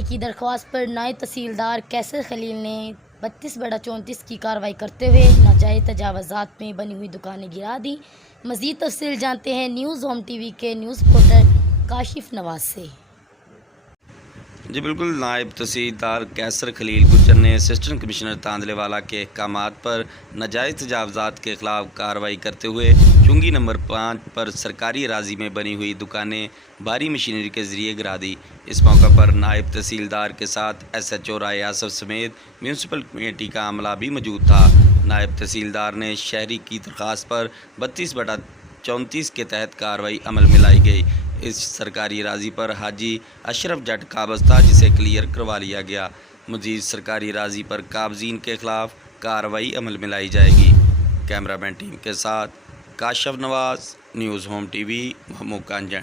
जारी की दरख्वास्त पर नायब तहसीलदार कैसर खलील ने 32/34 की कार्रवाई करते हुए नाजायज़ तजावज़ात में बनी हुई दुकानें गिरा दी। मज़ीद तफसील जानते हैं न्यूज़ होम टीवी के न्यूज़ रिपोर्टर काशिफ नवाज से। जी बिल्कुल, नायब तहसीलदार कैसर खलील गुज्जर ने असिस्टेंट कमिश्नर तांदलेवाला के अहकामात पर नाजायज़ तजावज़ात के ख़िलाफ़ कार्रवाई करते हुए चुंगी नंबर 5 पर सरकारी अराजी में बनी हुई दुकानें भारी मशीनरी के ज़रिए गिरा दी। इस मौका पर नायब तहसीलदार के साथ SHO राय आसफ समेत म्यूनसिपल कमेटी का अमला भी मौजूद था। नायब तहसीलदार ने शहरी की दरख्वास्त पर 32/34 के तहत कार्रवाई अमल में लाई गई। इस सरकारी अराजी पर हाजी अशरफ जट काबज़ था, जिसे क्लियर करवा लिया गया। मज़ीद सरकारी अराजी पर काबज़ीन के ख़िलाफ़ कार्रवाई अमल में लाई जाएगी। कैमरामैन टीम के साथ Kashif Nawaz, news home TV, मोकांजन।